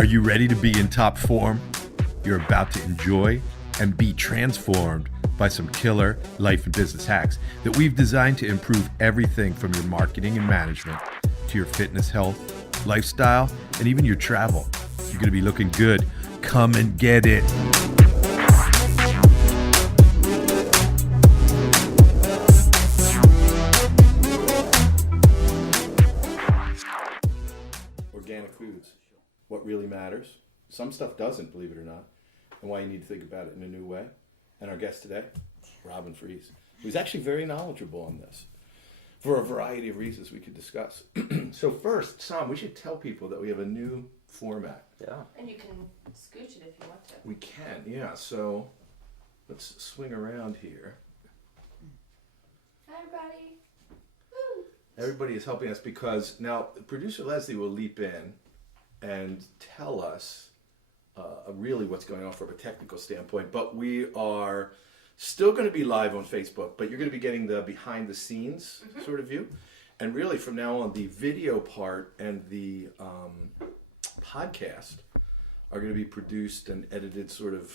Are you ready to be in top form? You're about to enjoy and be transformed by some killer life and business hacks that we've designed to improve everything from your marketing and management to your fitness, health, lifestyle, and even your travel. You're going to be looking good. Come and get it. Organic foods. What really matters. Some stuff doesn't, believe it or not, and why you need to think about it in a new way. And our guest today, Robin Fries, who's actually very knowledgeable on this for a variety of reasons we could discuss. So first, Sam, we should tell people that we have a new format. Yeah. And you can scooch it if you want to. We can, yeah. So let's swing around here. Hi, everybody. Woo. Everybody is helping us because now producer Leslie will leap in and tell us really what's going on from a technical standpoint. But we are still going to be live on Facebook, but you're going to be getting the behind the scenes sort of view. And really from now on, the video part and the podcast are going to be produced and edited sort of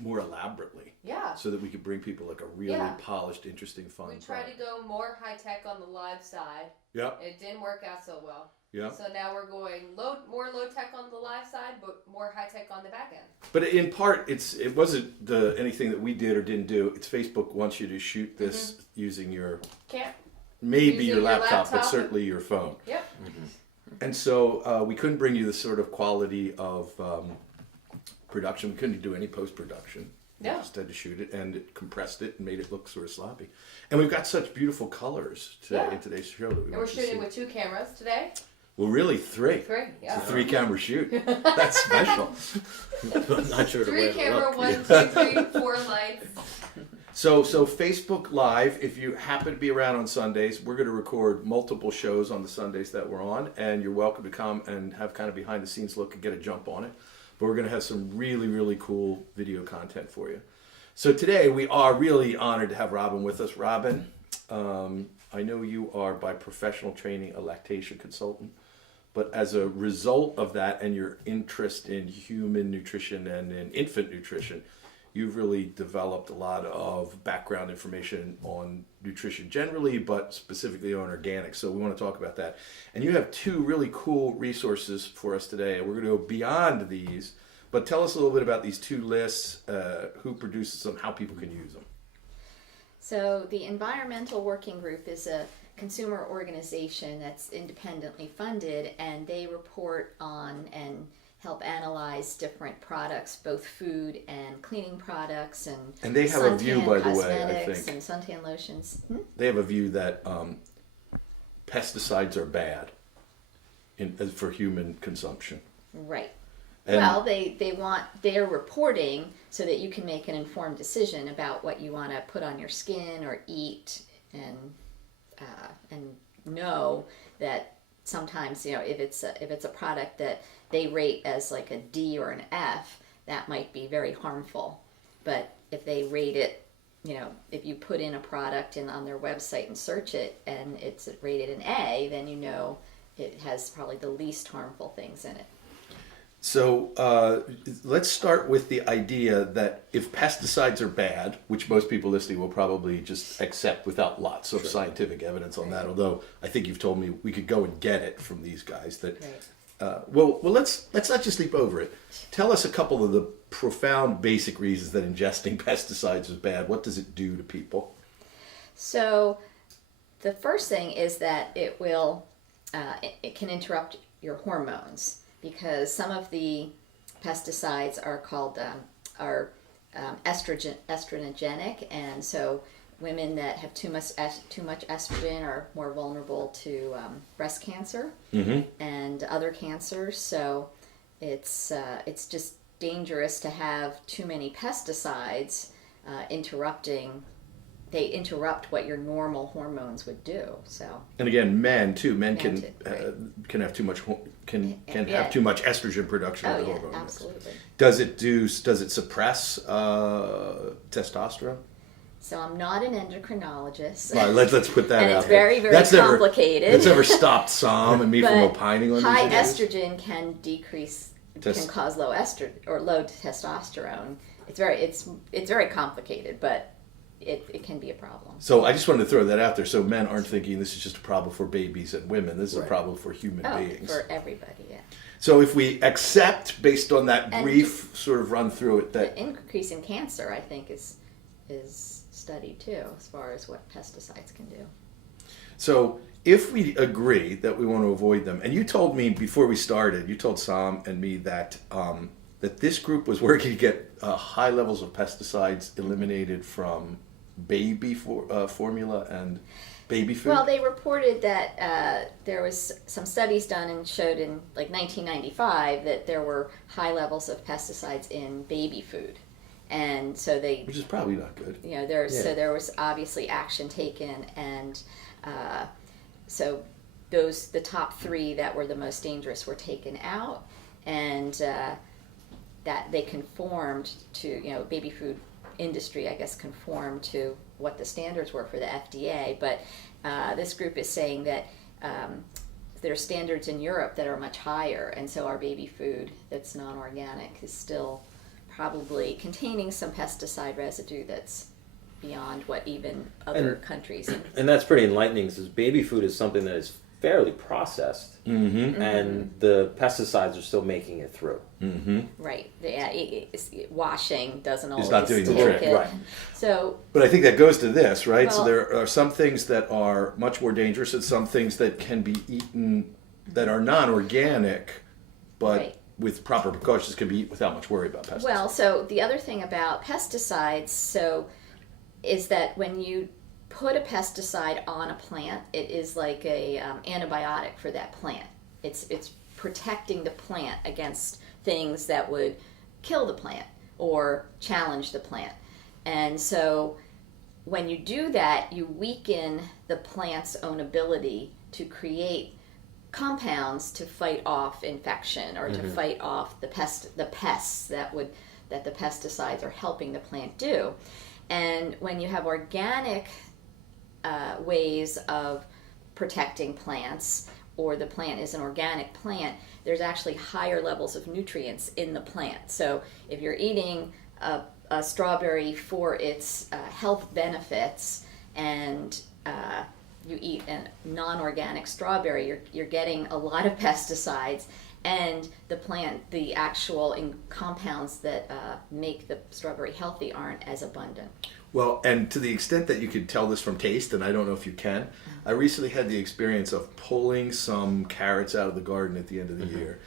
more elaborately. Yeah. So that we could bring people like a really polished, interesting, fun We tried to go more high tech on the live side. Yep. It didn't work out so well. Yeah. So now we're going more low tech on the live side, but more high tech on the back end. But in part, it wasn't anything that we did or didn't do. It's Facebook wants you to shoot this using your Using your laptop, but certainly your phone. Yep. And so we couldn't bring you the sort of quality of production. We couldn't do any post production. No. We just had to shoot it, and it compressed it and made it look sort of sloppy. And we've got such beautiful colors today in today's show that we And we're want you to shooting see. with 2 cameras today. Well, really, 3. 3. Yeah. It's a 3-camera shoot. That's special. I'm not sure the 3 way to camera, look. 1, 2, 3, 4 lights. So Facebook Live, if you happen to be around on Sundays, we're going to record multiple shows on the Sundays that we're on, and you're welcome to come and have kind of behind the scenes look and get a jump on it. But we're going to have some really, really cool video content for you. So today we are really honored to have Robin with us. Robin, I know you are by professional training a lactation consultant, but as a result of that and your interest in human nutrition and in infant nutrition, you've really developed a lot of background information on nutrition generally, but specifically on organics. So we want to talk about that. And you have 2 really cool resources for us today. We're going to go beyond these, but tell us a little bit about these 2 lists, who produces them, how people can use them. So the Environmental Working Group is a consumer organization that's independently funded, and they report on and help analyze different products, both food and cleaning products, and they have a view, by the way, I cosmetics think. and suntan lotions. They have a view that pesticides are bad for human consumption. Right. And well, they want their reporting so that you can make an informed decision about what you want to put on your skin or eat, and know that sometimes, if it's a product that they rate as like a D or an F, that might be very harmful. But if they rate it, if you put in a product on their website and search it and it's rated an A, then it has probably the least harmful things in it. So let's start with the idea that if pesticides are bad, which most people listening will probably just accept without lots of scientific evidence on that, although I think you've told me we could go and get it from these guys. Well, let's not just leap over it. Tell us a couple of the profound basic reasons that ingesting pesticides is bad. What does it do to people? So the first thing is that it can interrupt your hormones, because some of the pesticides are called estrogenic, and so women that have too much estrogen are more vulnerable to breast cancer and other cancers. So it's just dangerous to have too many pesticides they interrupt what your normal hormones would do. So, and again, men can have too much have too much estrogen production. Oh yeah, absolutely. Does it suppress testosterone? So I'm not an endocrinologist. Right, let's put that and out it's very, very complicated. That's never stopped Sam and me from opining on high these issues. estrogen can decrease can cause low estrogen or low testosterone. It's very complicated, but it can be a problem. So I just wanted to throw that out there so men aren't thinking this is just a problem for babies and women. This is a problem for human beings. For everybody, yeah. So if we accept, based on that brief sort of run through it, that the increase in cancer, I think, is studied too, as far as what pesticides can do. so if we agree that we want to avoid them, and you told me before we started, you told Sam and me that that this group was working to get high levels of pesticides eliminated from baby formula and baby food. Well, they reported that there was some studies done and showed in like 1995 that there were high levels of pesticides in baby food, and so they, which is probably not good. So there was obviously action taken, and so the top 3 that were the most dangerous were taken out, and that they conformed to baby food industry, I guess, conformed to what the standards were for the FDA, but this group is saying that there are standards in Europe that are much higher, and so our baby food that's non-organic is still probably containing some pesticide residue that's beyond what even other countries. And that's pretty enlightening, because baby food is something that is fairly processed, and the pesticides are still making it through. Right. Yeah. Washing doesn't always not doing the take trick, it. right. So. But I think that goes to this, right? Well, so there are some things that are much more dangerous, and some things that can be eaten that are non-organic, but Right. with proper precautions can be eaten without much worry about pesticides. Well, so the other thing about pesticides, is that when you put a pesticide on a plant, it is like a antibiotic for that plant. It's protecting the plant against things that would kill the plant or challenge the plant. And so when you do that, you weaken the plant's own ability to create compounds to fight off infection or to fight off the pests that the pesticides are helping the plant do. And when you have organic ways of protecting plants, or the plant is an organic plant, there's actually higher levels of nutrients in the plant. So if you're eating a strawberry for its health benefits, and you eat a non-organic strawberry, you're getting a lot of pesticides, and the actual compounds that make the strawberry healthy aren't as abundant. Well, and to the extent that you could tell this from taste, and I don't know if you can, I recently had the experience of pulling some carrots out of the garden at the end of the year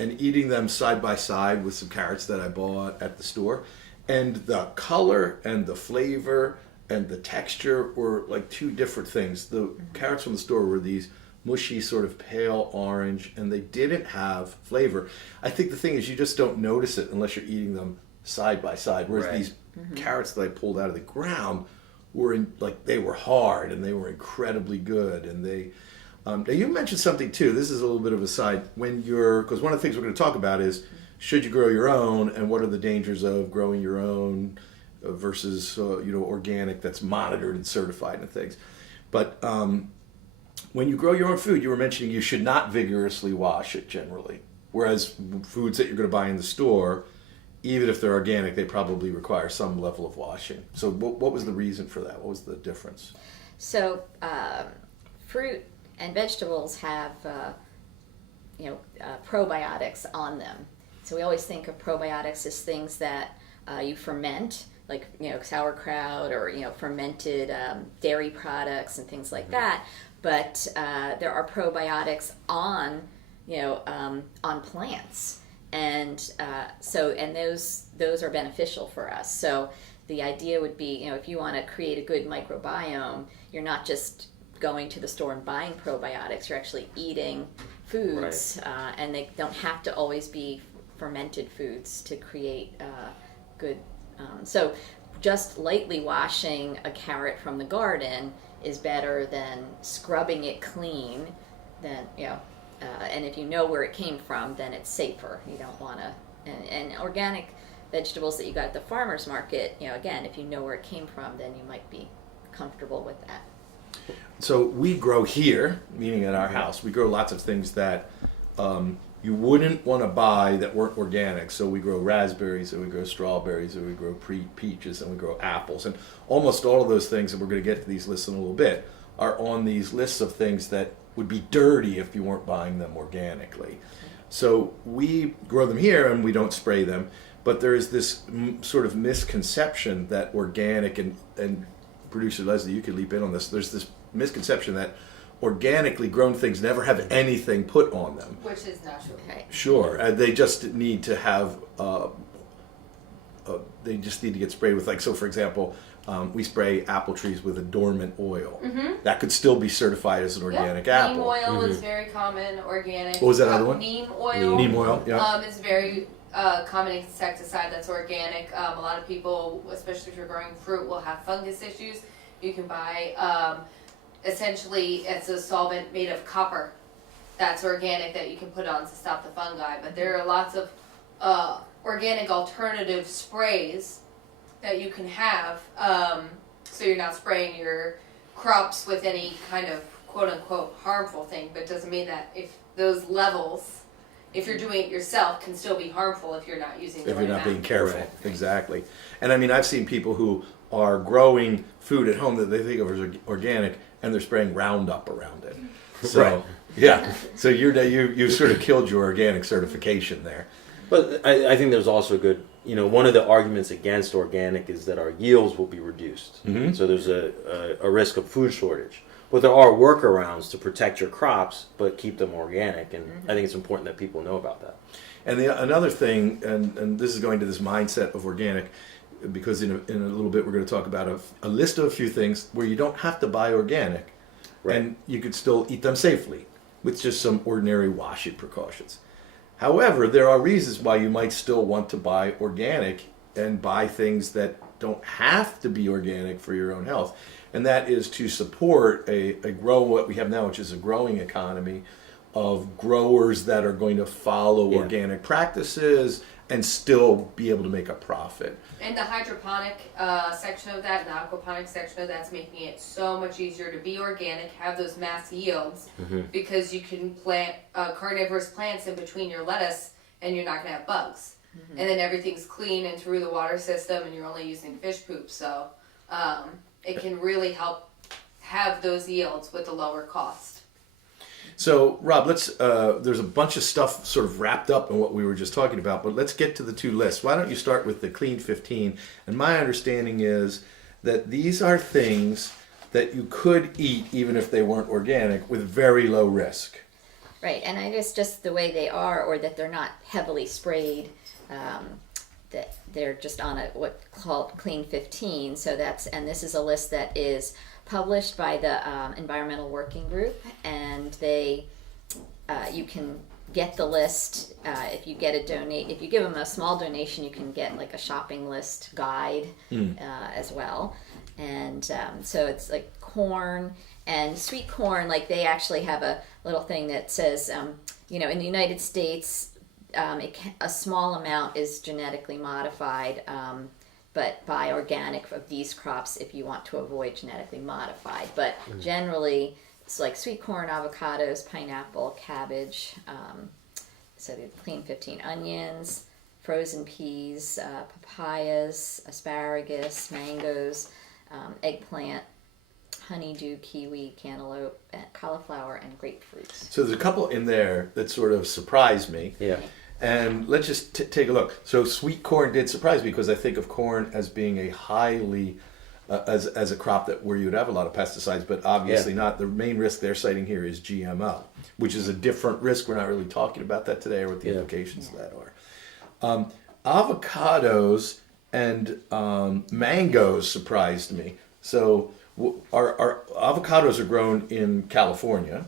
and eating them side by side with some carrots that I bought at the store. And the color and the flavor and the texture were like 2 different things. The carrots from the store were these mushy, sort of pale orange, and they didn't have flavor. I think the thing is you just don't notice it unless you're eating them side by side, whereas these carrots that I pulled out of the ground were they were hard and they were incredibly good. And they now you mentioned something too. This is a little bit of a side because one of the things we're going to talk about is should you grow your own, and what are the dangers of growing your own versus organic that's monitored and certified and things. But when you grow your own food, you were mentioning you should not vigorously wash it generally, whereas foods that you're going to buy in the store, even if they're organic, they probably require some level of washing. So what was the reason for that? What was the difference? So fruit and vegetables have probiotics on them. So we always think of probiotics as things that you ferment, like sauerkraut or fermented dairy products and things like that. But there are probiotics on plants. And those are beneficial for us. So the idea would be, if you want to create a good microbiome, you're not just going to the store and buying probiotics. You're actually eating foods, and they don't have to always be fermented foods to create good. So just lightly washing a carrot from the garden is better than scrubbing it clean. And if you know where it came from, then it's safer. You don't want to, and organic vegetables that you got at the farmer's market, again, if you know where it came from, then you might be comfortable with that. So we grow here, meaning at our house, we grow lots of things that you wouldn't want to buy that weren't organic. So we grow raspberries, and we grow strawberries, and we grow peaches, and we grow apples. And almost all of those things, and we're going to get to these lists in a little bit, are on these lists of things that would be dirty if you weren't buying them organically. So we grow them here, and we don't spray them. But there is this sort of misconception that organic, and producer Leslie, you could leap in on this, there's this misconception that organically grown things never have anything put on them. Which is not true. Right. Sure, they just need to have, they just need to get sprayed with, like, so for example, we spray apple trees with a dormant oil. That could still be certified as an organic apple. Neem oil is very common, organic. What was that other one? Neem oil. Neem oil, yeah. Is very common insecticide that's organic. A lot of people, especially if you're growing fruit, will have fungus issues. You can buy, essentially, it's a solvent made of copper that's organic that you can put on to stop the fungi. But there are lots of organic alternative sprays that you can have, so you're not spraying your crops with any kind of quote-unquote harmful thing. But it doesn't mean that if those levels, if you're doing it yourself, can still be harmful if you're not using the If right you're not being amount. careful, Right. exactly. And I mean, I've seen people who are growing food at home that they think of as organic, and they're spraying Roundup around it. So, Right. yeah. So you sort of killed your organic certification there. But I think there's also a good, one of the arguments against organic is that our yields will be reduced. So there's a risk of food shortage. But there are workarounds to protect your crops, but keep them organic. And I think it's important that people know about that. And another thing, and this is going to this mindset of organic, because in a little bit we're going to talk about a list of a few things where you don't have to buy organic, Right. and you could still eat them safely with just some ordinary washing precautions. However, there are reasons why you might still want to buy organic and buy things that don't have to be organic for your own health. And that is to support what we have now, which is a growing economy of growers that are going to follow organic practices and still be able to make a profit. And the hydroponic section of that, and the aquaponic section of that's making it so much easier to be organic, have those mass yields, because you can plant carnivorous plants in between your lettuce, and you're not going to have bugs. And then everything's clean and through the water system, and you're only using fish poop. So it can really help have those yields with a lower cost. So, Rob, there's a bunch of stuff sort of wrapped up in what we were just talking about, but let's get to the two lists. Why don't you start with the Clean 15? And my understanding is that these are things that you could eat even if they weren't organic with very low risk. Right, and I guess just the way they are, or that they're not heavily sprayed, that they're just on what's called Clean 15. So this is a list that is published by the Environmental Working Group, and you can get the list if you get if you give them a small donation, you can get like a shopping list guide as well. And so it's like corn and sweet corn. Like they actually have a little thing that says, in the United States, a small amount is genetically modified. But buy organic of these crops if you want to avoid genetically modified. But generally, it's like sweet corn, avocados, pineapple, cabbage. So the Clean 15 onions, frozen peas, papayas, asparagus, mangoes, eggplant, honeydew, kiwi, cantaloupe, cauliflower, and grapefruits. So there's a couple in there that sort of surprised me. Yeah. And let's just take a look. So sweet corn did surprise me because I think of corn as being a highly, as a crop where you would have a lot of pesticides, but obviously not. The main risk they're citing here is GMO, which is a different risk. We're not really talking about that today or what the implications of that are. Avocados and mangoes surprised me. So our avocados are grown in California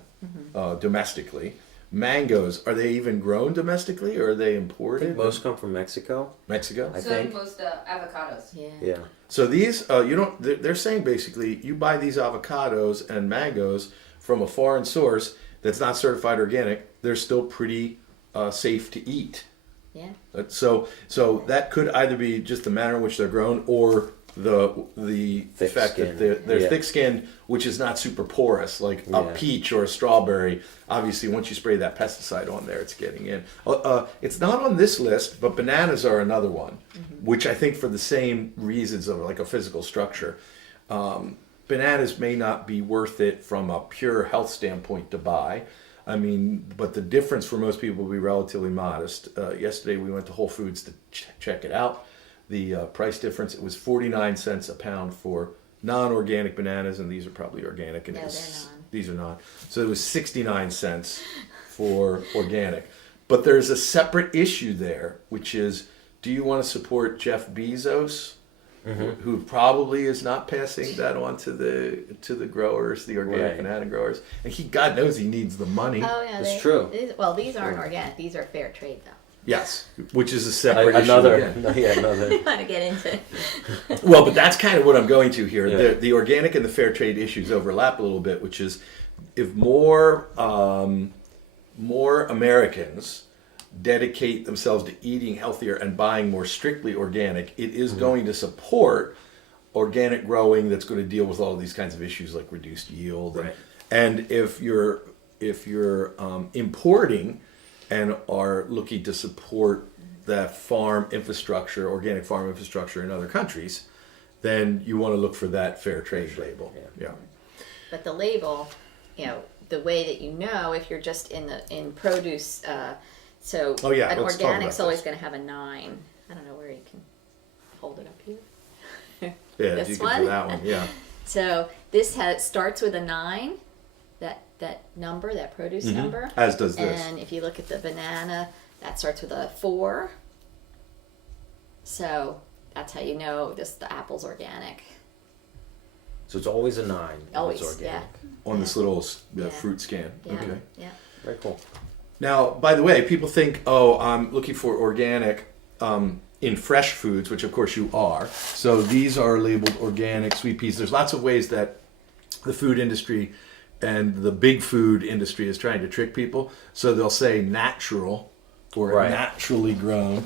domestically. Mangoes, are they even grown domestically or are they imported? Most come from Mexico. Mexico? I So think. most avocados. Yeah. So these, they're saying basically you buy these avocados and mangoes from a foreign source that's not certified organic, they're still pretty safe to eat. Yeah. So that could either be just the manner in which they're grown or the Thick fact skin. that they're Yeah. thick skinned, which is not super porous, like a Yeah. peach or a strawberry. Obviously, once you spray that pesticide on there, it's getting in. It's not on this list, but bananas are another one, which I think for the same reasons of like a physical structure. Bananas may not be worth it from a pure health standpoint to buy. I mean, but the difference for most people will be relatively modest. Yesterday we went to Whole Foods to check it out. The price difference, it was 49 cents a pound for non-organic bananas, and these are probably organic. And No, it was, they're not. these are not. So it was 69 cents for organic. But there's a separate issue there, which is, do you want to support Jeff Bezos, who probably is not passing that on to the growers, the organic Right. banana growers, and God knows he needs the money. Oh yeah, It's true. These aren't organic. These are fair trade though. Yes, which is a separate issue Another, again. yeah, another. I want to get into. Well, but that's kind of what I'm going to here. Yeah. The organic and the fair trade issues overlap a little bit, which is if more Americans dedicate themselves to eating healthier and buying more strictly organic, it is going to support organic growing that's going to deal with all of these kinds of issues like reduced yield. Right. And if you're importing and are looking to support that farm infrastructure, organic farm infrastructure in other countries, then you want to look for that fair trade label. Yeah. But the label, the way that if you're just in produce, so Oh, yeah, an let's talk organic's about always this. going to have a 9. I don't know where you can hold it up here. Yeah, This you can one? do that one. Yeah. So this starts with a 9, that number, that produce number. As does this. And if you look at the banana, that starts with a 4. So that's how you know the apple's organic. So it's always a 9. if Always, it's organic. On this little Yeah. fruit scan. Yeah. Okay. Yeah. Very cool. Now, by the way, people think, oh, I'm looking for organic in fresh foods, which of course you are. So these are labeled organic sweet peas. There's lots of ways that the food industry and the big food industry is trying to trick people. So they'll say natural or Right. naturally grown.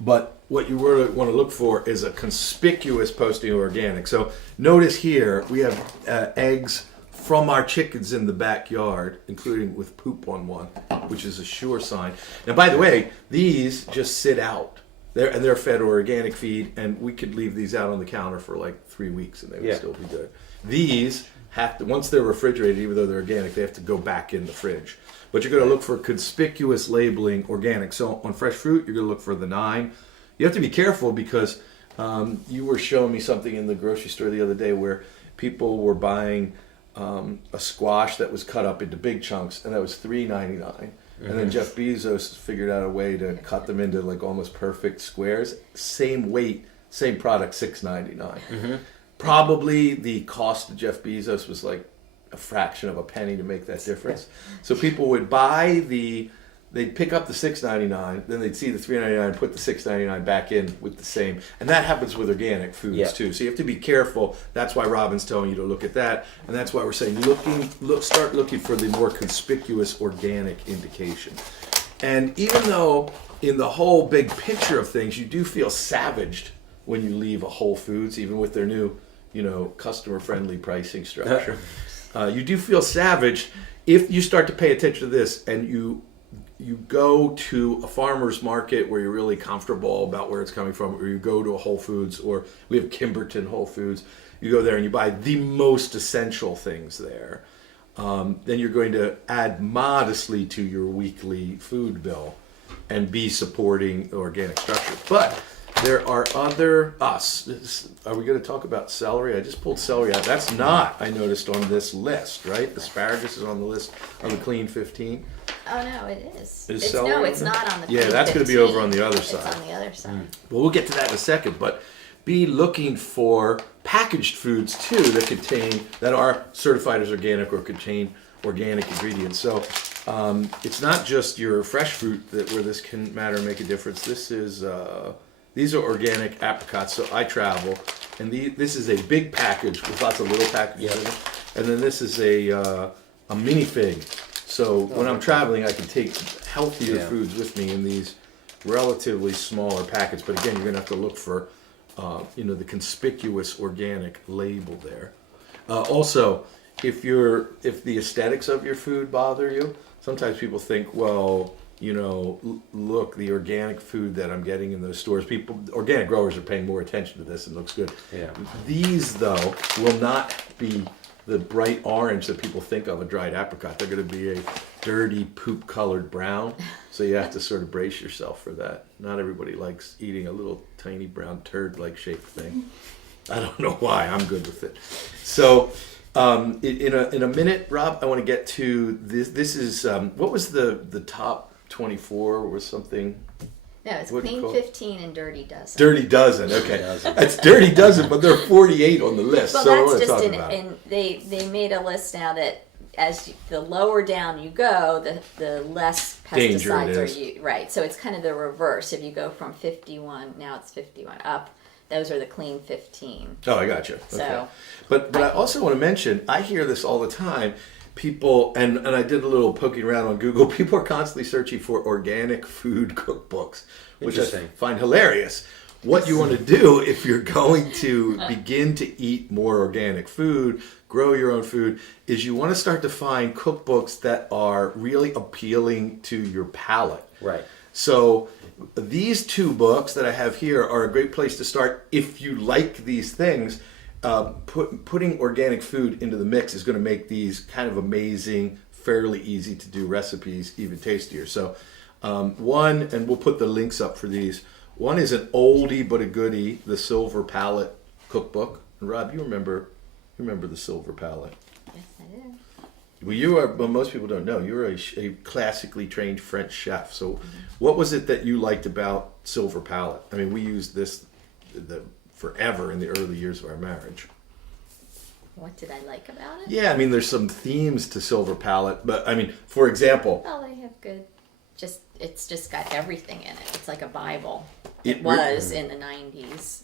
But what you really want to look for is a conspicuous posting of organic. So notice here we have eggs from our chickens in the backyard, including with poop on one, which is a sure sign. Now, by the way, these just sit out. They're fed organic feed, and we could leave these out on the counter for like 3 weeks, and they would still be good. These have to, once they're refrigerated, even though they're organic, they have to go back in the fridge. But you're going to look for conspicuous labeling organic. So on fresh fruit, you're going to look for the 9. You have to be careful because you were showing me something in the grocery store the other day where people were buying a squash that was cut up into big chunks, and that was $3.99. And then Jeff Bezos figured out a way to cut them into like almost perfect squares, same weight, same product, $6.99. Probably the cost of Jeff Bezos was like a fraction of a penny to make that difference. So people would buy they'd pick up the $6.99, then they'd see the $3.99, put the $6.99 back in with the same. And that happens with organic foods too. So you have to be careful. That's why Robin's telling you to look at that. And that's why we're saying start looking for the more conspicuous organic indication. And even though in the whole big picture of things, you do feel savaged when you leave a Whole Foods, even with their new, customer-friendly pricing structure. You do feel savaged if you start to pay attention to this and you go to a farmer's market where you're really comfortable about where it's coming from, or you go to a Whole Foods, or we have Kimberton Whole Foods, you go there and you buy the most essential things there, then you're going to add modestly to your weekly food bill and be supporting the organic structure. But there are other are we going to talk about celery? I just pulled celery out. That's not, I noticed, on this list, right? Asparagus is on the list of the Clean 15. Oh no, it is. Is celery it's on there? not on the. Yeah, that's going to be over on the other It's side. on the other side. Well, we'll get to that in a second, but be looking for packaged foods too that are certified as organic or contain organic ingredients. So it's not just your fresh fruit where this can matter and make a difference. These are organic apricots. So I travel, and this is a big package with lots of little packages in it, and then this is a mini fig. So when I'm traveling, I can take healthier foods with me in these relatively smaller packets. But again, you're going to have to look for the conspicuous organic label there. Also, if the aesthetics of your food bother you, sometimes people think, well, look, the organic food that I'm getting in those stores, organic growers are paying more attention to this and looks good. Yeah. These, though, will not be the bright orange that people think of a dried apricot. They're going to be a dirty, poop-colored brown, so you have to sort of brace yourself for that. Not everybody likes eating a little tiny brown turd-like shaped thing. I don't know why. I'm good with it. So, in a minute, Rob, I want to get to this. This is what was the top 24 or something? No, it's What do you Clean call it? 15 and Dirty Dozen. Dirty Dozen. Okay, that's Dirty Dozen, but there are 48 on the list. Well, so that's let's just talk in, about it. and they made a list now that the lower down you go, the less Danger it pesticides are is. used. Right. So it's kind of the reverse. If you go from 51, now it's 51 up. Those are the Clean 15. Oh, I got you. Okay. So- but I also want to mention, I hear this all the time. People, and I did a little poking around on Google, people are constantly searching for organic food cookbooks, which I Interesting. find hilarious. What you want to do if you're going to begin to eat more organic food, grow your own food, is you want to start to find cookbooks that are really appealing to your palate. Right. So these two books that I have here are a great place to start if you like these things. Putting organic food into the mix is going to make these kind of amazing, fairly easy to do recipes even tastier. So one, and we'll put the links up for these. One is an oldie but a goodie, the Silver Palette cookbook. And Rob, you remember the Silver Palette? Yes, I do. Well, you are. Well, most people don't know. You're a classically trained French chef. So, what was it that you liked about Silver Palette? I mean, we used this forever in the early years of our marriage. What did I like about it? Yeah, I mean, there's some themes to Silver Palette, but I mean, for example, Well, they have good. It's just got everything in it. It's like a Bible. It It was in the 90s,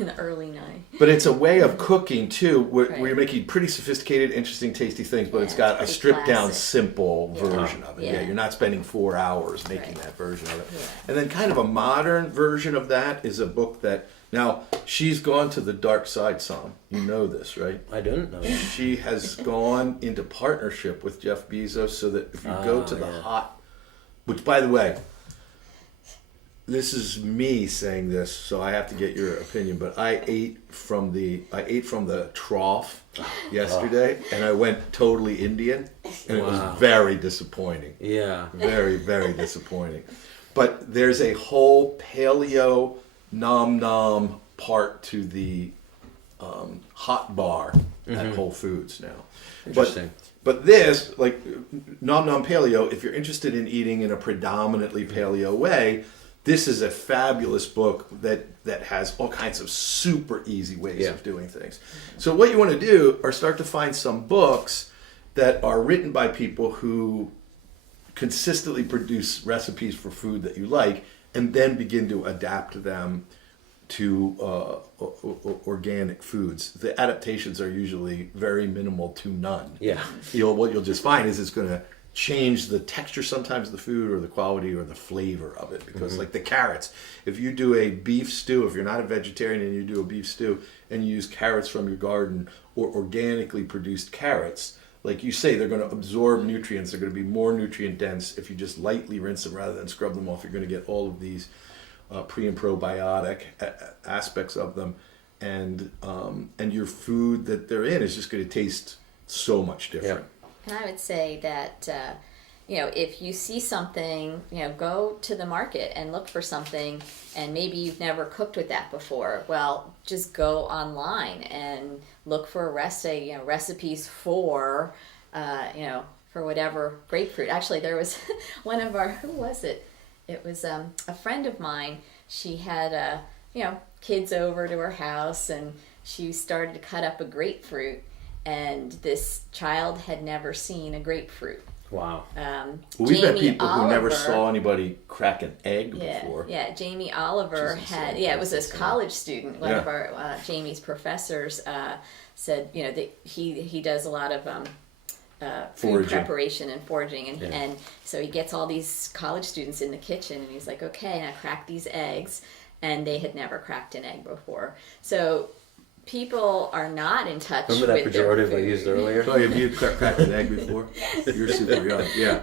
in the early 90s. but it's a way of cooking too, where Right. you're making pretty sophisticated, interesting, tasty things, but Yeah, it's got it's a pretty stripped down, classic. simple Yeah. version of it. Yeah. Yeah. You're not spending 4 hours making Right. that version of it. Yeah. And then kind of a modern version of that is a book that, now, she's gone to the dark side some. You know this, right? I didn't know that. She has gone into partnership with Jeff Bezos so that if you go to the yeah. hot, which by the way, this is me saying this, so I have to get your opinion, but I ate from the trough yesterday and I went totally Indian and it Wow. was very disappointing. Yeah. Very, very disappointing. But there's a whole paleo nom nom part to the hot bar at Whole Foods now. Interesting. But this, like nom nom paleo, if you're interested in eating in a predominantly paleo way, this is a fabulous book that has all kinds of super easy ways Yeah. of doing things. So what you want to do are start to find some books that are written by people who consistently produce recipes for food that you like, and then begin to adapt them to organic foods. The adaptations are usually very minimal to none. Yeah. What you'll just find is it's going to change the texture sometimes of the food or the quality or the flavor of it. Because like the carrots, if you do a beef stew, if you're not a vegetarian and you do a beef stew and you use carrots from your garden or organically produced carrots, like you say, they're going to absorb nutrients. They're going to be more nutrient dense if you just lightly rinse them rather than scrub them off. You're going to get all of these pre and probiotic aspects of them, and your food that they're in is just going to taste so much different. And I would say that, if you see something, go to the market and look for something, and maybe you've never cooked with that before. Well, just go online and look for recipes for, for whatever grapefruit. Actually, there was one of our, who was it? It was a friend of mine. She had, kids over to her house, and she started to cut up a grapefruit. And this child had never seen a grapefruit. Wow. Well, we've had Jamie people who never Oliver- saw anybody crack an egg Yeah, before. yeah. Jamie Oliver Which is had, insane. it was this college student. One Yeah. of our Jamie's professors said, that he does a lot of food Foraging. preparation and foraging, and Yeah. and so he gets all these college students in the kitchen, and he's like, okay, now crack these eggs, and they had never cracked an egg before. So people are not in touch Remember that with their pejorative I food. used earlier? Oh, have you cracked an egg before? You're super young. Yeah.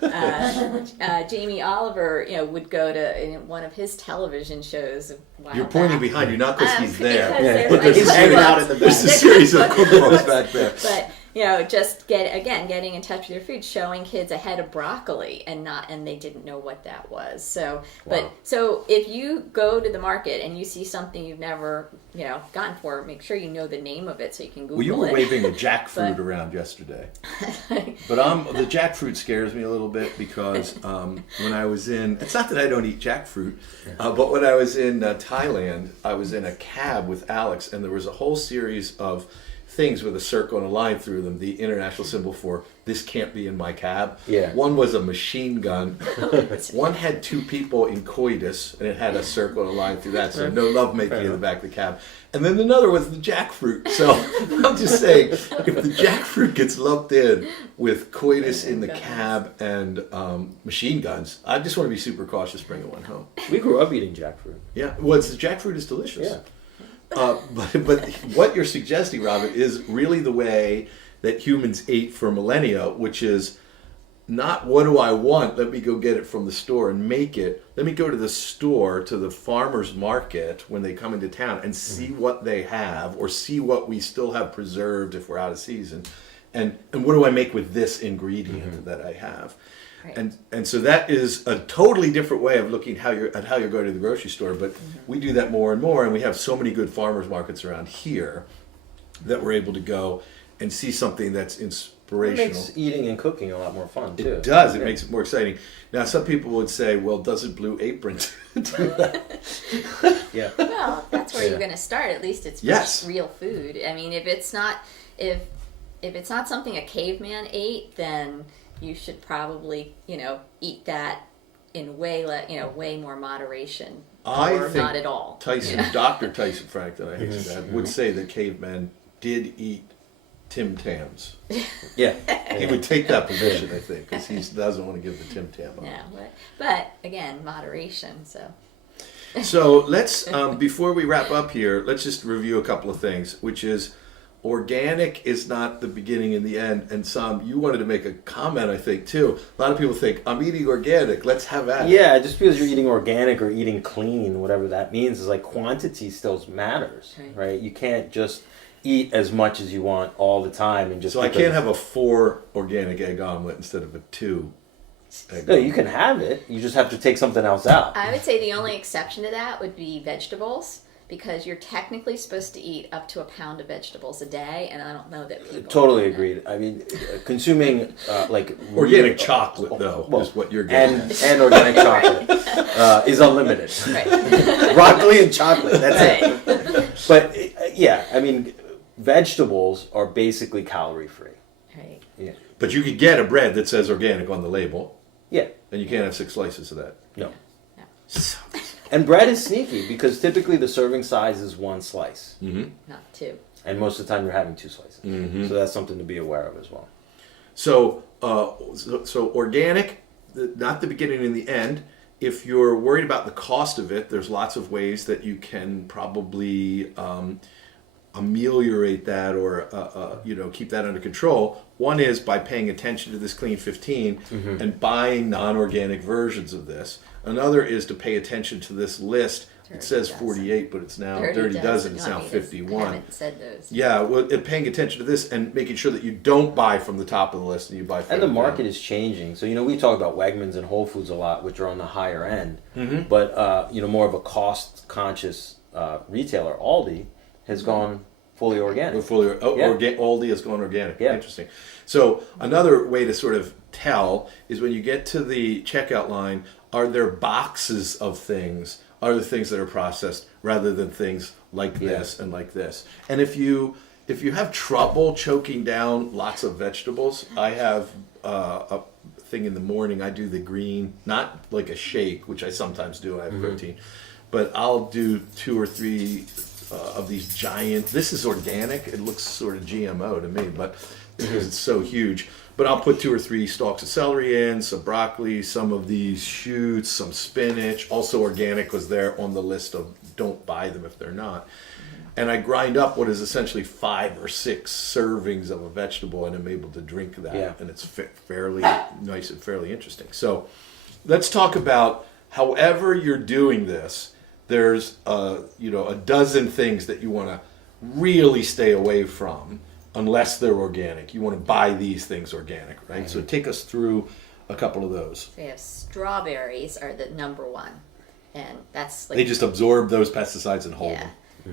But, Jamie Oliver, would go to one of his television shows. A while You're pointing back. behind you, not because he's there. Because Yeah. there's, He's like, hanging out cookbooks. in the back. There's a series of cookbooks back there. But just getting in touch with your food, showing kids a head of broccoli and they didn't know what that was. So, Wow. so if you go to the market and you see something you've never gotten for, make sure you know the name of it so you can Google Well, you were it. waving the jackfruit But- around yesterday, but the jackfruit scares me a little bit because when I was it's not that I don't eat jackfruit, but when I was in Thailand, I was in a cab with Alex, and there was a whole series of things with a circle and a line through them, the international symbol for this can't be in my cab. Yeah. One was a machine gun. One had two people in coitus, and it had a circle and a line through that, so no love making in the back of the cab. And then another was the jackfruit. So I'm just saying, if the jackfruit gets lumped in with coitus in the cab and machine guns, I just want to be super cautious bringing one home. We grew up eating jackfruit. Yeah, well, the jackfruit is delicious. Yeah. But what you're suggesting, Robin, is really the way that humans ate for millennia, which is not what do I want, let me go get it from the store and make it. Let me go to the store, to the farmer's market when they come into town and see what they have, or see what we still have preserved if we're out of season. And what do I make with this ingredient that I have? Right. And so that is a totally different way of looking at how you're going to the grocery store. But we do that more and more, and we have so many good farmers markets around here that we're able to go and see something that's It inspirational. makes eating and cooking a lot more fun, too. It does. It Yeah. makes it more exciting. Now, some people would say, "Well, doesn't Blue Apron do that?" Yeah. Well, that's where Yeah. you're going to start. At least it's Yes. real food. I mean, if it's not something a caveman ate, then you should probably eat that in way more moderation, I or think not at all. Tyson, Dr. Tyson Frank, that I hate to add, would say that cavemen did eat Tim Tams. Yeah. He would take that position, I think, because he doesn't want to give the Tim Tam up. Yeah, but again, moderation. So So let's, before we wrap up here, let's just review a couple of things, which is organic is not the beginning and the end. And Sam, you wanted to make a comment, I think, too. A lot of people think, I'm eating organic, let's have at it. Yeah, just because you're eating organic or eating clean, whatever that means, is like quantity still matters, right? You can't just eat as much as you want all the time and just. So I because- can't have a 4 organic egg omelet instead of a 2 egg No, omelet. you can have it. You just have to take something else out. I would say the only exception to that would be vegetables, because you're technically supposed to eat up to a pound of vegetables a day, and I don't know that people. Totally do that. agreed. I mean, consuming like Organic real- chocolate, though, well, is what you're getting and at. and organic chocolate is unlimited. Right. Broccoli and chocolate. That's it. Right. But yeah, I mean, vegetables are basically calorie free. Right. Yeah. But you could get a bread that says organic on the label, Yeah. and you can't have 6 slices of that. No. So, And bread is sneaky because typically the serving size is 1 slice, Not two. and most of the time you're having 2 slices. So that's something to be aware of as well. so organic, not the beginning and the end. If you're worried about the cost of it, there's lots of ways that you can probably ameliorate that, or keep that under control. One is by paying attention to this Clean 15 and buying non-organic versions of this. Another is to pay attention to this list. It says 48, but it's now 30 dozen. It's now 51. I haven't said those. Yeah, well, paying attention to this and making sure that you don't buy from the top of the list and you buy from And the market is changing. So, we talk about Wegmans and Whole Foods a lot, which are on the higher end. But, more of a cost-conscious retailer, Aldi, has gone fully organic. Aldi has gone organic. Yeah. Interesting. So another way to sort of tell is when you get to the checkout line, are there boxes of things? Are there things that are processed rather than things like this and like this? And if you have trouble choking down lots of vegetables, I have a thing in the morning. I do the green, not like a shake, which I sometimes do. I have protein, but I'll do 2 or 3 of these giant. This is organic. It looks sort of GMO to me, but because it's so huge. But I'll put 2 or 3 stalks of celery in, some broccoli, some of these shoots, some spinach. Also organic was there on the list of don't buy them if they're not. And I grind up what is essentially 5 or 6 servings of a vegetable, and I'm able to drink that. Yeah. And it's fairly nice and fairly interesting. So let's talk about however you're doing this. There's a dozen things that you want to really stay away from unless they're organic. You want to buy these things organic, right? So take us through a couple of those. We have strawberries are the number one, and that's like They just absorb those pesticides and hold yeah. them.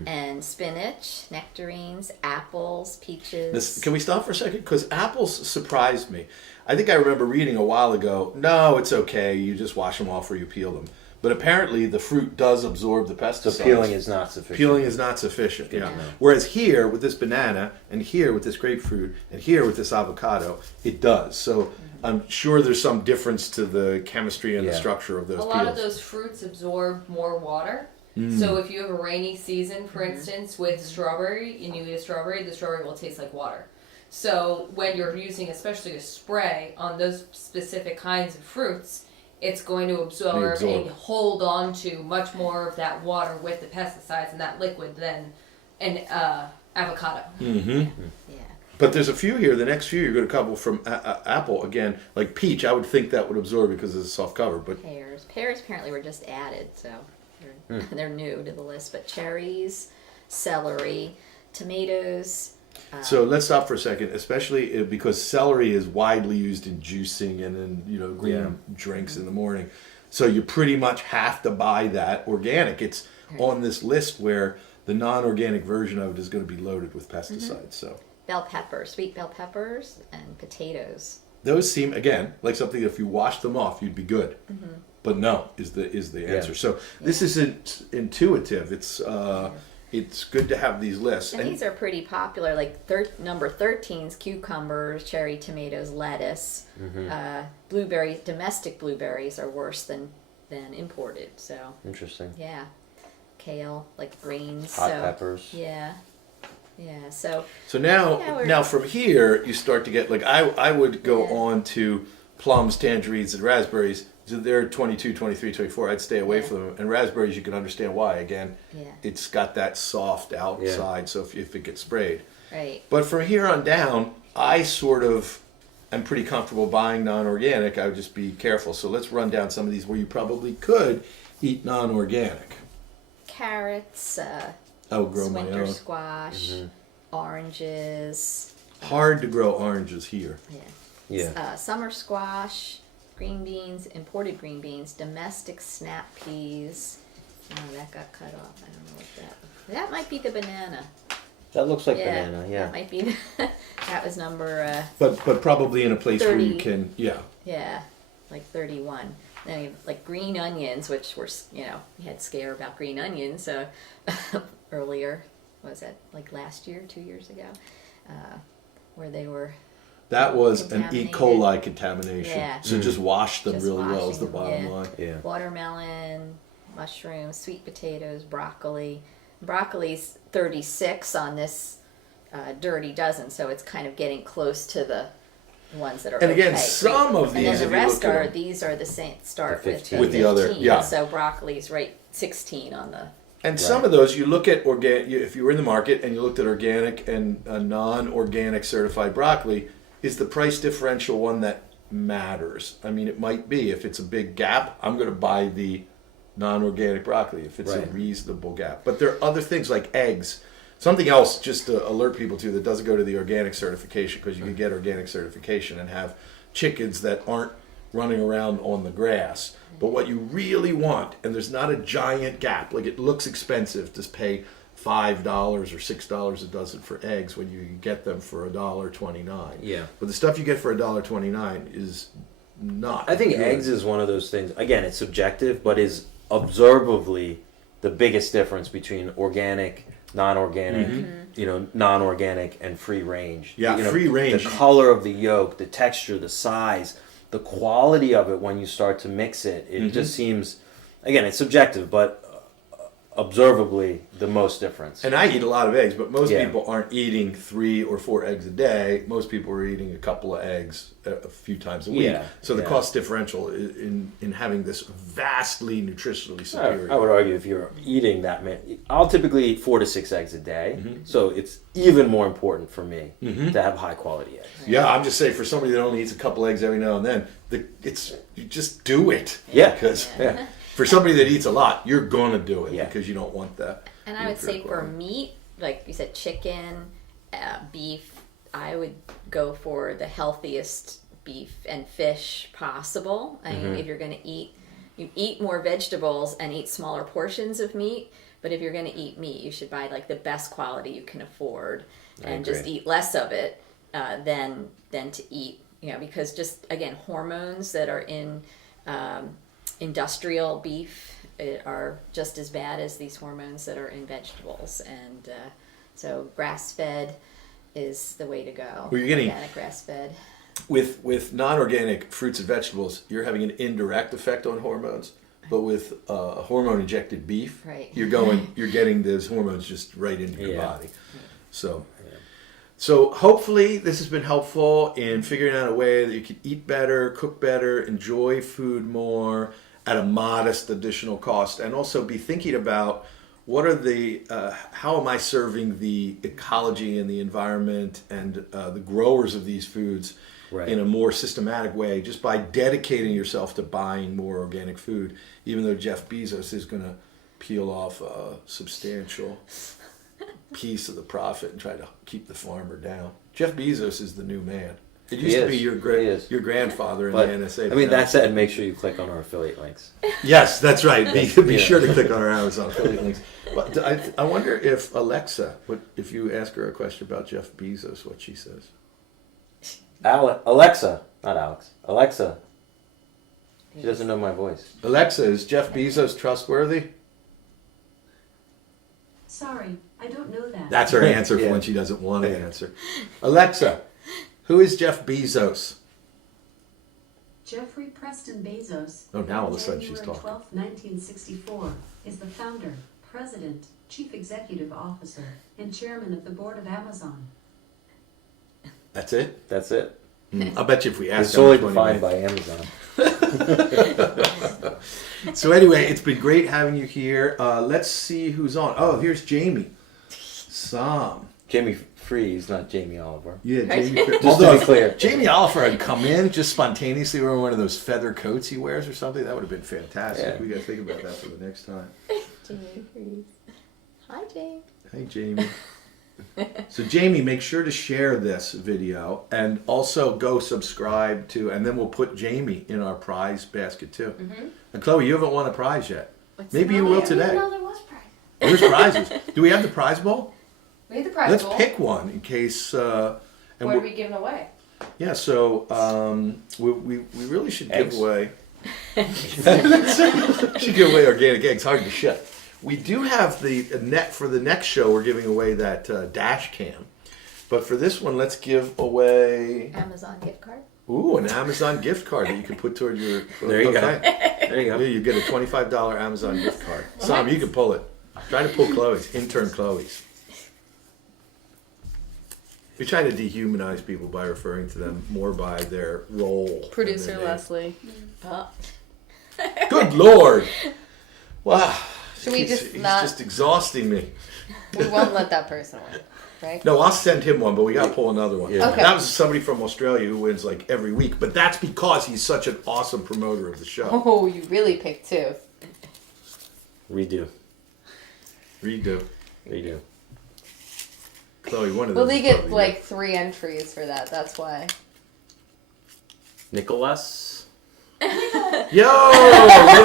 And spinach, nectarines, apples, peaches. Can we stop for a second? Because apples surprised me. I think I remember reading a while ago, no, it's okay. You just wash them off or you peel them. But apparently the fruit does absorb the pesticides. So peeling is not sufficient. Peeling is not sufficient, yeah. know. Whereas here with this banana, and here with this grapefruit, and here with this avocado, it does. So I'm sure there's some difference to the chemistry and the Yeah. structure of those A peels. lot of those fruits absorb more water. So if you have a rainy season, for instance, with strawberry, and you eat a strawberry, the strawberry will taste like water. So when you're using especially a spray on those specific kinds of fruits, it's going to absorb and hold on to much more of that water with the pesticides and that liquid than an avocado. Mm-hmm. Yeah. But there's a few here. The next few you're going to couple from apple again, like peach. I would think that would absorb because it's a soft cover, but Pears apparently were just added, so they're new to the list. But cherries, celery, tomatoes. So let's stop for a second, especially because celery is widely used in juicing and in green drinks in the morning. So you pretty much have to buy that organic. It's on this list where the non-organic version of it is going to be loaded with pesticides. So Bell peppers, sweet bell peppers, and potatoes. those seem again like something if you wash them off, you'd be good. But no is the answer. So this isn't intuitive. It's good to have these lists. And these are pretty popular. Like number 13's cucumbers, cherry tomatoes, lettuce. Blueberries, domestic blueberries are worse than imported. So Interesting. yeah, kale, like greens. Hot so, peppers. Yeah, yeah. So now from here you start to get like I would go on to plums, tangerines, and raspberries. So they're 22, 23, 24. I'd stay away from them. And raspberries, you can understand why. Again, it's got that soft outside, so if it gets sprayed. right. But from here on down, I sort of am pretty comfortable buying non-organic. I would just be careful. So let's run down some of these where you probably could eat non-organic. Carrots, I would grow my winter own. squash, oranges. Hard to grow oranges here. Yeah. Summer squash, green beans, imported green beans, domestic snap peas. Oh, that got cut off. I don't know what that might be the banana. That looks like banana, yeah. That might be. That was number. But probably in a place where you 30. can, Yeah, like 31. Then you have, like green onions, which were we had scare about green onions earlier. What was that like last year, 2 years ago, where they were. That was an E. Contaminated. coli contamination. Yeah. So just wash them Just really well is the washing them, bottom yeah. line. Yeah. Watermelon, mushrooms, sweet potatoes, broccoli. Broccoli's 36 on this dirty dozen, so it's kind of getting close to the ones that are. And again, okay. some of And these, then if the you rest look at are them- these are the same. Start The with 15. With the other, 15, yeah. So broccoli's right 16 on the. And some of those, you look at organic. If you were in the market and you looked at organic and a non-organic certified broccoli, is the price differential one that matters? I mean, it might be. If it's a big gap, I'm going to buy the non-organic broccoli. If it's a Right. reasonable gap, but there are other things like eggs. Something else, just to alert people to, that doesn't go to the organic certification, because you can get organic certification and have chickens that aren't running around on the grass. But what you really want, and there's not a giant gap, like it looks expensive to pay $5 or $6 a dozen for eggs when you can get them for $1.29. Yeah. But the stuff you get for $1.29 is not. I think good. eggs is one of those things, again, it's subjective, but is observably the biggest difference between organic, non-organic, non-organic and free range. Yeah, free range. The color of the yolk, the texture, the size, the quality of it when you start to mix it, it just seems, again, it's subjective, but observably the most difference. And I eat a lot of eggs, but most Yeah. people aren't eating 3 or 4 eggs a day. Most people are eating a couple of eggs a few times a week. Yeah, So the yeah. cost differential in having this vastly nutritionally superior. I would argue if you're eating that many, I'll typically eat 4 to 6 eggs a day. Mm-hmm. So it's even more important for me to have high quality eggs. Yeah, I'm just saying for somebody that only eats a couple eggs every now and then, you just do it. Yeah. Because Yeah. for somebody that eats a lot, you're gonna do it Yeah. because you don't want that. And I would say for meat, like you said, chicken, beef, I would go for the healthiest beef and fish possible. I mean, if you're going to eat more vegetables and eat smaller portions of meat. But if you're going to eat meat, you should buy like the best quality you can afford, and just eat less of it than to eat. Because just again, hormones that are in industrial beef are just as bad as these hormones that are in vegetables, and so grass-fed is the way to go. Well, you're getting- organic grass-fed. With non-organic fruits and vegetables, you're having an indirect effect on hormones. But with hormone-injected beef, Right. you're getting those hormones just right into your Yeah. body. So hopefully this has been helpful in figuring out a way that you can eat better, cook better, enjoy food more at a modest additional cost, and also be thinking about what are how am I serving the ecology and the environment and the growers of these foods in a more systematic way, just by dedicating yourself to buying more organic food, even though Jeff Bezos is going to peel off a substantial piece of the profit and try to keep the farmer down. Jeff Bezos is the new man. It used to be your grandfather in But, the NSA. I mean, that said, make sure you click on our affiliate links. Yes, that's right. Be sure to click on our Amazon affiliate links. But I wonder if Alexa, if you ask her a question about Jeff Bezos, what she says. Alexa, not Alex. Alexa. She doesn't know my voice. Alexa, is Jeff Bezos trustworthy? Sorry, I don't know that. That's her answer for Yeah. when she doesn't want to answer. Alexa, who is Jeff Bezos? Jeffrey Preston Bezos, Oh, now all of a sudden she's January talking. 12, 1964, is the founder, president, chief executive officer, and chairman of the board of Amazon. That's it? That's it. I'll bet you if we It's ask solely how much defined money by Amazon. So anyway, it's been great having you here. Let's see who's on. Oh, here's Jamie. Jamie Freeze, not Jamie Oliver. Yeah, Jamie. Just to be clear. Jamie Oliver had come in just spontaneously wearing one of those feather coats he wears or something. That would have been fantastic. Yeah. We got to think about that for the next time. Jamie Freeze. Hi, Jamie. Hey, Jamie. So, Jamie, make sure to share this video and also go subscribe to, and then we'll put Jamie in our prize basket too. And Chloe, you haven't won a prize yet. Maybe you will today. No, there was prize. There's prizes. Do we have the prize bowl? We had the prize Let's bowl. pick one in case. And What are we giving away? yeah, so we really should Eggs? give away. Should give away organic eggs. Hard to ship. We do have the net for the next show. We're giving away that dash cam, but for this one, let's give away Amazon gift card. an Amazon gift card that you can put toward your. There you go. There you Yeah, go. you get a $25 Amazon gift card. Sam, you can pull it. Try to pull Chloe's, intern Chloe's. We try to dehumanize people by referring to them more by their role. Producer than their name. Leslie. Oh, Good Lord! Wow. Should we He's just not- just exhausting me. We won't let that person win, right? No, I'll send him one, but we got to pull another one. Yeah. Okay. That was somebody from Australia who wins like every week, but that's because he's such an awesome promoter of the show. Oh, you really picked two. Redo. Redo. Redo. Chloe, one of Well, those. they is get probably like 3 entries for that. That's why. Nicholas. Yo! Look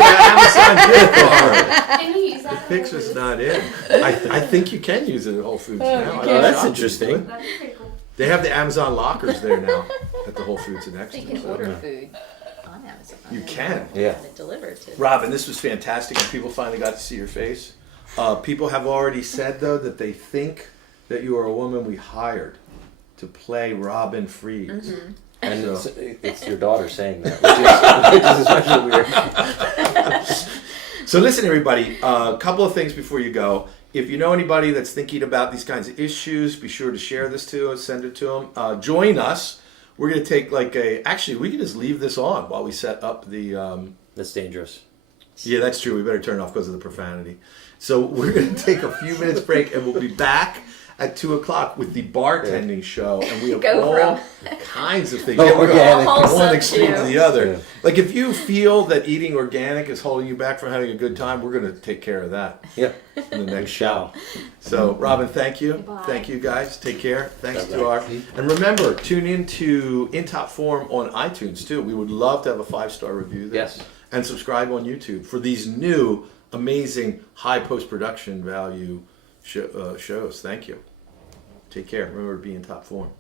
at Amazon gift card. Can you use that? The picture's not in. I think you can use it at Whole Foods now. you I can. know That's shopping, interesting. but That'd be pretty cool. They have the Amazon lockers there now at the Whole Foods in so Exeter. you can so- order food on Amazon. You and can. Yeah. have it delivered to. Robin, this was fantastic, and people finally got to see your face. People have already said, though, that they think that you are a woman we hired to play Robin Freeze. And So- it's your daughter saying that, which is especially weird. So listen, everybody, a couple of things before you go. If you know anybody that's thinking about these kinds of issues, be sure to share this to us, send it to them. Join us. We're going to take actually, we can just leave this on while we set up the... That's dangerous. Yeah, that's true. We better turn it off because of the profanity. So we're going to take a few minutes break, and we'll be back at 2:00 with the bartending show, and we have Go all kinds of things. Oh, Yeah, we're going organic. from one Wholesome extreme to too. the other. Yeah. Like if you feel that eating organic is holding you back from having a good time, we're going to take care of that Yeah. in the next show. Shall. So, Robin, thank you. Goodbye. Thank you, guys. Take care. Thanks to Bye-bye. and remember, tune in to In Top Form on iTunes too. We would love to have a 5-star review there. Yes. And subscribe on YouTube for these new, amazing, high post-production value shows. Thank you. Take care. Remember to be in top form.